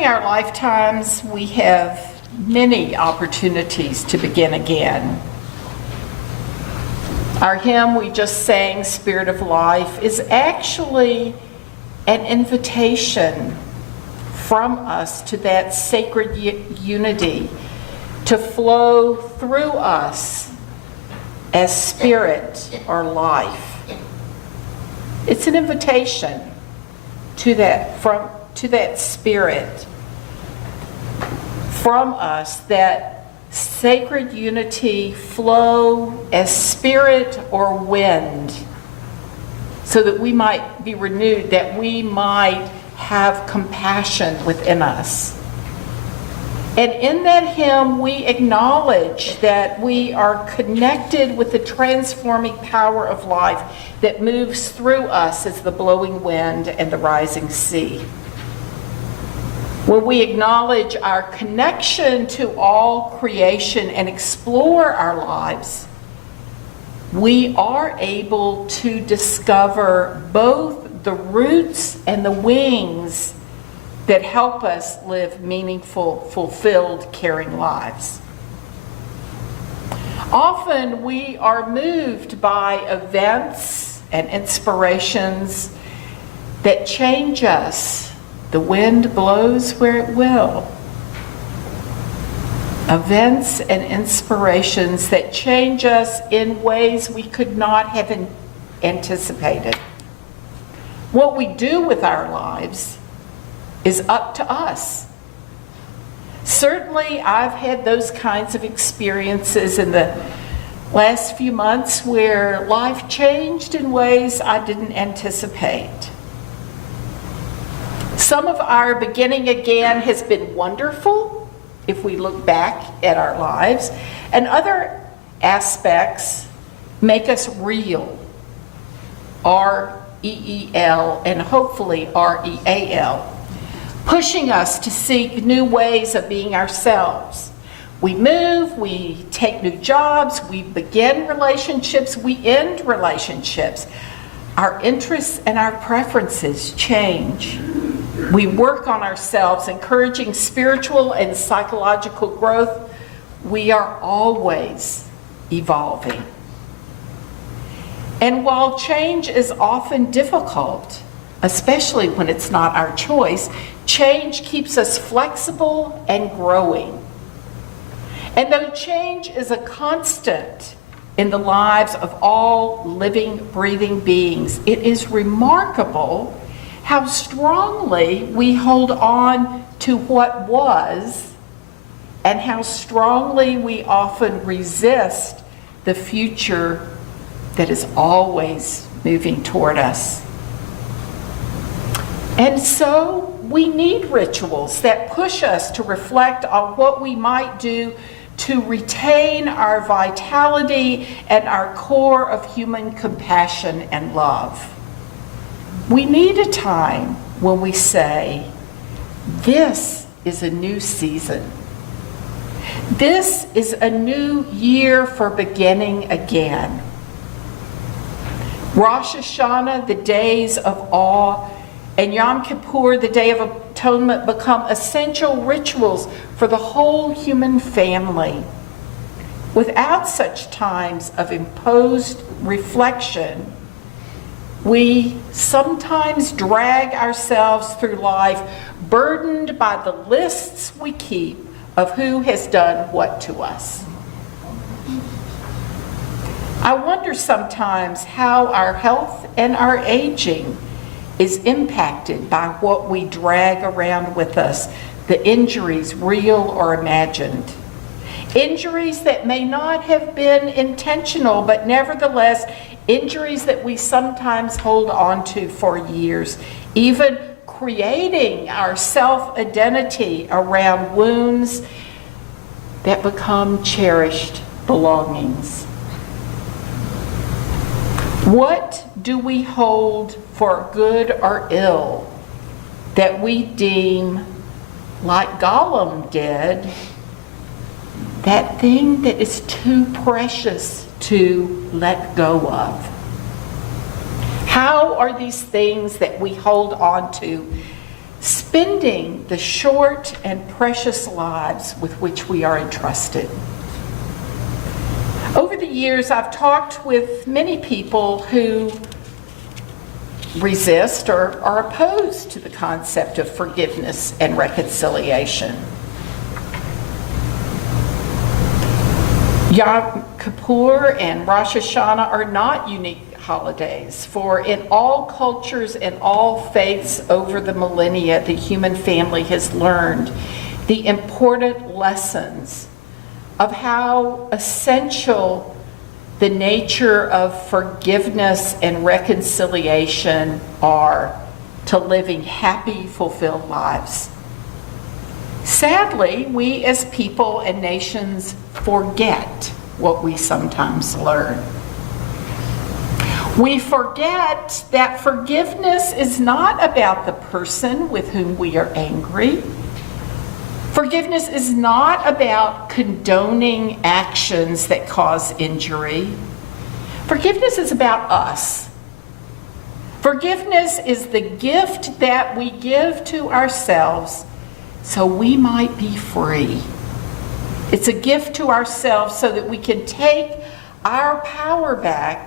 During our lifetimes, we have many opportunities to begin again. Our hymn we just sang, Spirit of Life, is actually an invitation from us to that sacred unity to flow through us as spirit or life. It's an invitation to that spirit from us, that sacred unity flow as spirit or wind, so that we might be renewed, that we might have compassion within us. And in that hymn, we acknowledge that we are connected with the transforming power of life that moves through us as the blowing wind and the rising sea. When we acknowledge our connection to all creation and explore our lives, we are able to discover both the roots and the wings that help us live meaningful, fulfilled, caring lives. Often we are moved by events and inspirations that change us. The wind blows where it will. Events and inspirations that change us in ways we could not have anticipated. What we do with our lives is up to us. Certainly, I've had those kinds of experiences in the last few months where life changed in ways I didn't anticipate. Some of our beginning again has been wonderful if we look back at our lives, and other aspects make us real, R-E-E-L, and hopefully R-E-A-L, pushing us to seek new ways of being ourselves. We move, we take new jobs, we begin relationships, we end relationships. Our interests and our preferences change. We work on ourselves, encouraging spiritual and psychological growth. We are always evolving. And while change is often difficult, especially when it's not our choice, change keeps us flexible and growing. And though change is a constant in the lives of all living, breathing beings, it is remarkable how strongly we hold on to what was, and how strongly we often resist the future that is always moving toward us. And so we need rituals that push us to reflect on what we might do to retain our vitality and our core of human compassion and love. We need a time when we say, this is a new season. This is a new year for beginning again. Rosh Hashanah, the days of awe, and Yom Kippur, the Day of Atonement, become essential rituals for the whole human family. Without such times of imposed reflection, we sometimes drag ourselves through life burdened by the lists we keep of who has done what to us. I wonder sometimes how our health and our aging is impacted by what we drag around with us, the injuries, real or imagined. Injuries that may not have been intentional, but nevertheless, injuries that we sometimes hold on to for years, even creating our self-identity around wounds that become cherished belongings. What do we hold for good or ill that we deem, like Gollum did, that thing that is too precious to let go of? How are these things that we hold on to spending the short and precious lives with which we are entrusted. Over the years, I've talked with many people who resist or are opposed to the concept of forgiveness and reconciliation. Yom Kippur and Rosh Hashanah are not unique holidays, for in all cultures and all faiths over the millennia, the human family has learned the important lessons of how essential the nature of forgiveness and reconciliation are to living happy, fulfilled lives. Sadly, we as people and nations forget what we sometimes learn. We forget that forgiveness is not about the person with whom we are angry. Forgiveness is not about condoning actions that cause injury. Forgiveness is about us. Forgiveness is the gift that we give to ourselves so we might be free. It's a gift to ourselves so that we can take our power back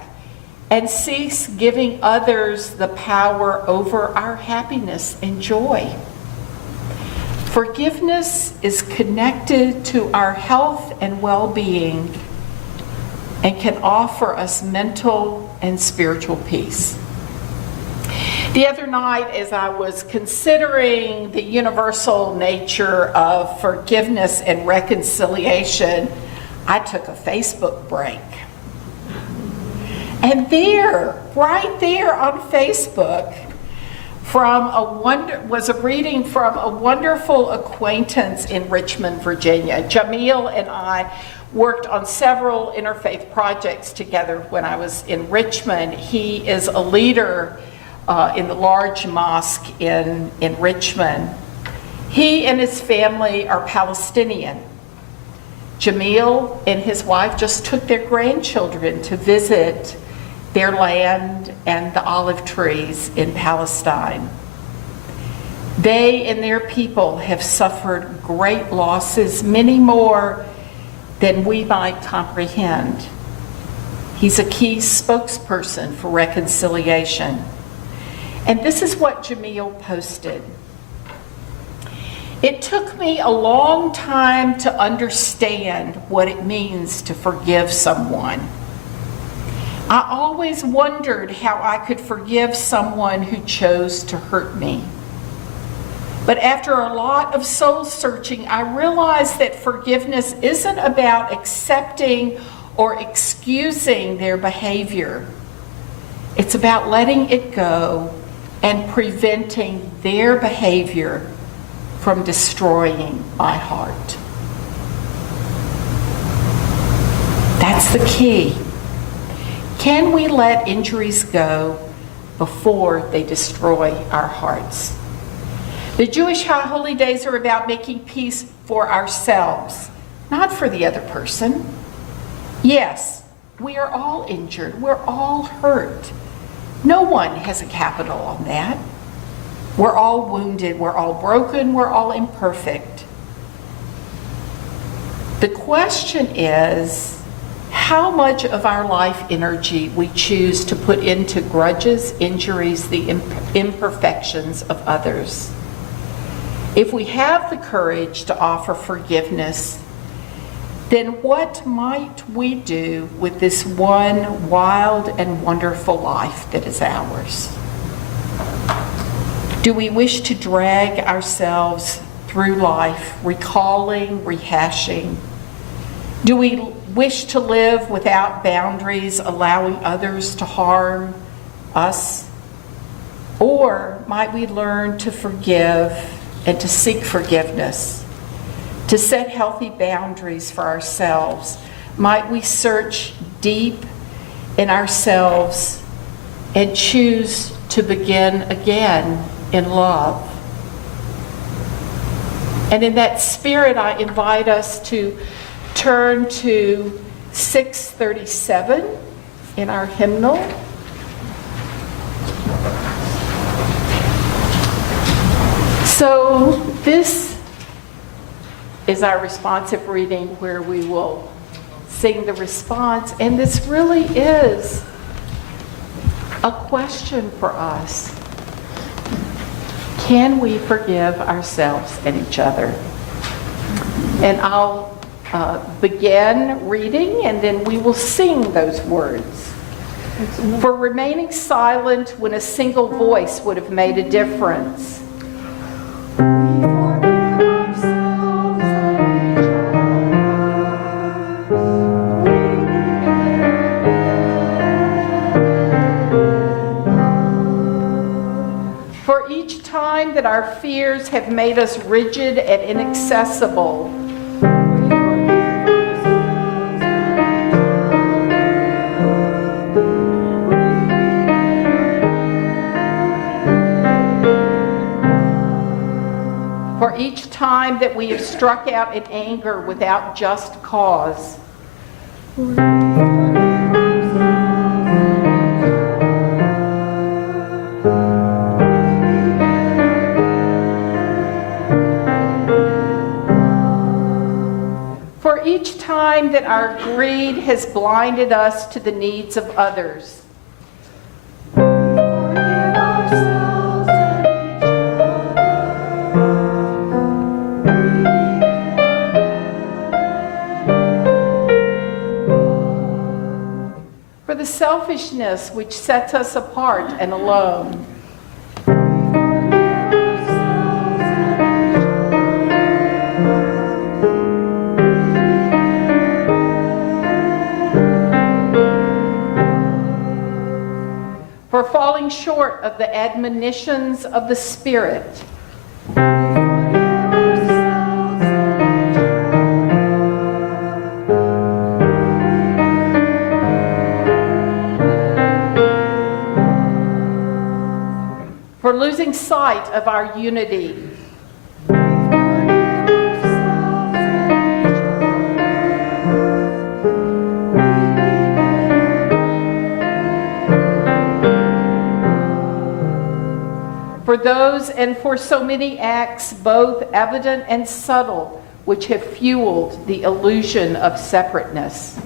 and cease giving others the power over our happiness and joy. Forgiveness is connected to our health and well-being and can offer us mental and spiritual peace. The other night, as I was considering the universal nature of forgiveness and reconciliation, I took a Facebook break. And there, right there on Facebook, was a reading from a wonderful acquaintance in Richmond, Virginia. Jamil and I worked on several interfaith projects together when I was in Richmond. He is a leader in the large mosque in Richmond. He and his family are Palestinian. Jamil and his wife just took their grandchildren to visit their land and the olive trees in Palestine. They and their people have suffered great losses, many more than we might comprehend. He's a key spokesperson for reconciliation. And this is what Jamil posted. It took me a long time to understand what it means to forgive someone. I always wondered how I could forgive someone who chose to hurt me. But after a lot of soul searching, I realized that forgiveness isn't about accepting or excusing their behavior. It's about letting it go and preventing their behavior from destroying my heart. That's the key. Can we let injuries go before they destroy our hearts? The Jewish High Holy Days are about making peace for ourselves, not for the other person. Yes, we are all injured. We're all hurt. No one has a capital on that. We're all wounded. We're all broken. We're all imperfect. The question is, how much of our life energy we choose to put into grudges, injuries, the imperfections of others. If we have the courage to offer forgiveness, then what might we do with this one wild and wonderful life that is ours? Do we wish to drag ourselves through life, recalling, rehashing? Do we wish to live without boundaries, allowing others to harm us? Or might we learn to forgive and to seek forgiveness, to set healthy boundaries for ourselves? Might we search deep in ourselves and choose to begin again in love? And in that spirit, I invite us to turn to 637 in our hymnal. So this is our responsive reading where we will sing the response, and this really is a question for us. Can we forgive ourselves and each other? And I'll begin reading, and then we will sing those words. For remaining silent when a single voice would have made a difference. For each time that our fears have made us rigid and inaccessible, for each time that we have struck out in anger without just cause, for each time that our greed has blinded us to the needs of others, for the selfishness which sets us apart and alone, for falling short of the admonitions of the Spirit, for losing sight of our unity, for those and for so many acts, both evident and subtle, which have fueled the illusion of separateness.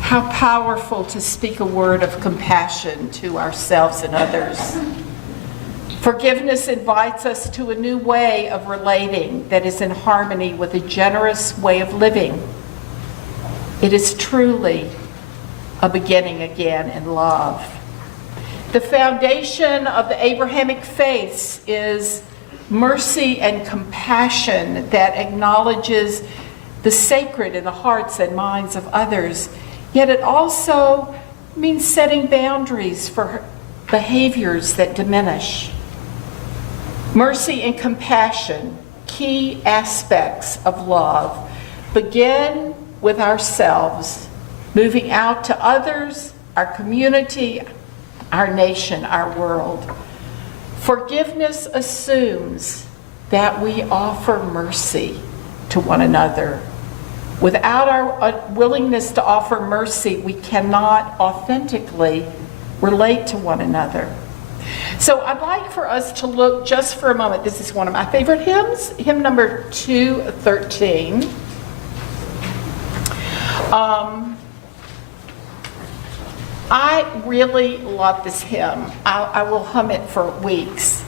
How powerful to speak a word of compassion to ourselves and others. Forgiveness invites us to a new way of relating that is in harmony with a generous way of living. It is truly a beginning again in love. The foundation of the Abrahamic faiths is mercy and compassion that acknowledges the sacred in the hearts and minds of others. Yet it also means setting boundaries for behaviors that diminish. Mercy and compassion, key aspects of love, begin with ourselves, moving out to others, our community, our nation, our world. Forgiveness assumes that we offer mercy to one another. Without our willingness to offer mercy, we cannot authentically relate to one another. So I'd like for us to look just for a moment. This is one of my favorite hymns, hymn number 213. I really love this hymn. I will hum it for weeks.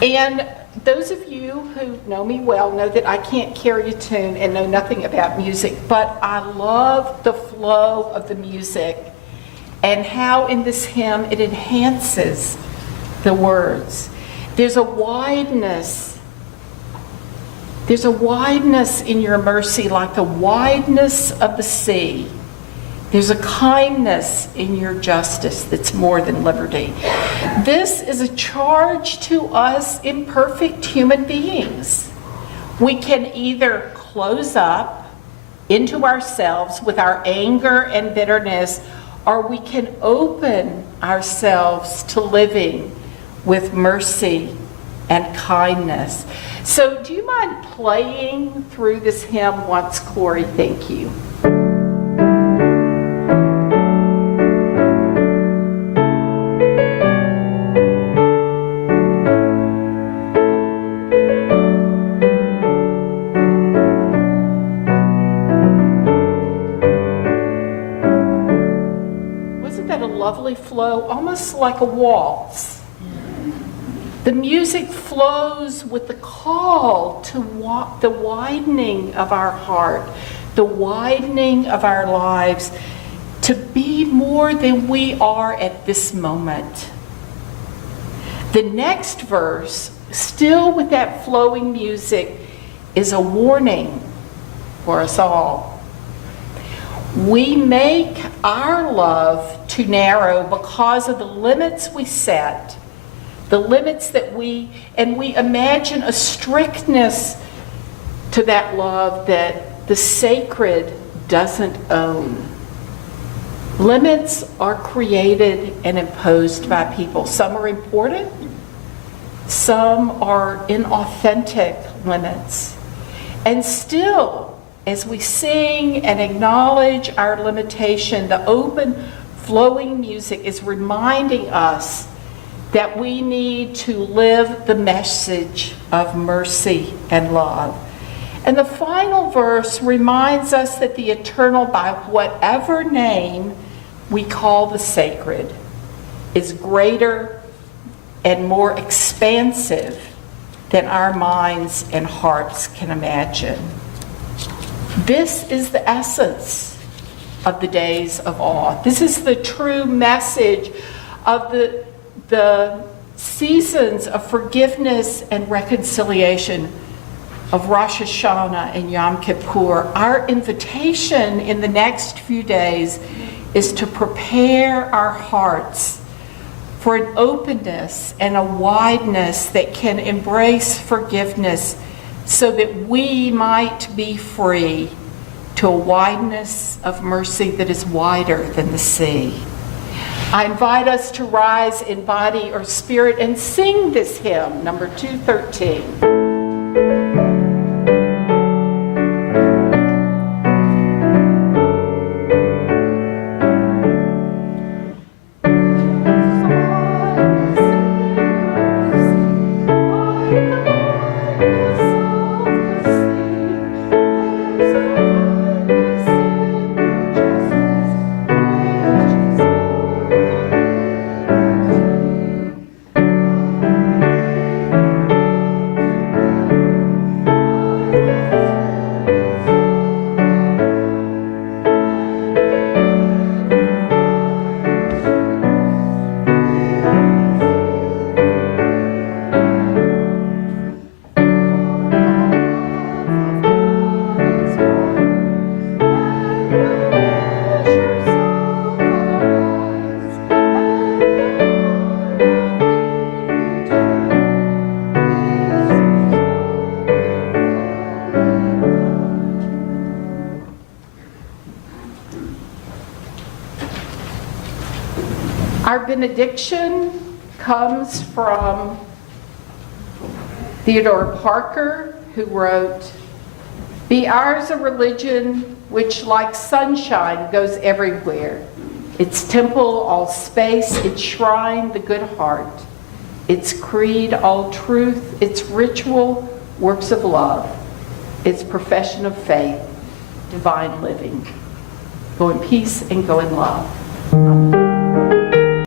And those of you who know me well know that I can't carry a tune and know nothing about music, but I love the flow of the music and how in this hymn it enhances the words. There's a wideness in your mercy like the wideness of the sea. There's a kindness in your justice that's more than liberty. This is a charge to us imperfect human beings. We can either close up into ourselves with our anger and bitterness, or we can open ourselves to living with mercy and kindness. So do you mind playing through this hymn once, Corey? Thank you. Wasn't that a lovely flow? Almost like a waltz. The music flows with the call to walk, the widening of our heart, the widening of our lives, to be more than we are at this moment. The next verse, still with that flowing music, is a warning for us all. We make our love too narrow because of the limits we set. The limits that we imagine a strictness to that love that the sacred doesn't own. Limits are created and imposed by people. Some are important, some are inauthentic limits. And still, as we sing and acknowledge our limitation, the open, flowing music is reminding us that we need to live the message of mercy and love. And the final verse reminds us that the eternal, by whatever name we call the sacred, is greater and more expansive than our minds and hearts can imagine. This is the essence of the days of awe. This is the true message of the seasons of forgiveness and reconciliation of Rosh Hashanah and Yom Kippur. Our invitation in the next few days is to prepare our hearts for an openness and a wideness that can embrace forgiveness so that we might be free to a wideness of mercy that is wider than the sea. I invite us to rise in body or spirit and sing this hymn, number 213. Our benediction comes from Theodore Parker, who wrote, "Be ours a religion which like sunshine goes everywhere, its temple all space, its shrine the good heart, its creed all truth, its ritual works of love, its profession of faith, divine living. Go in peace and go in love." Amen.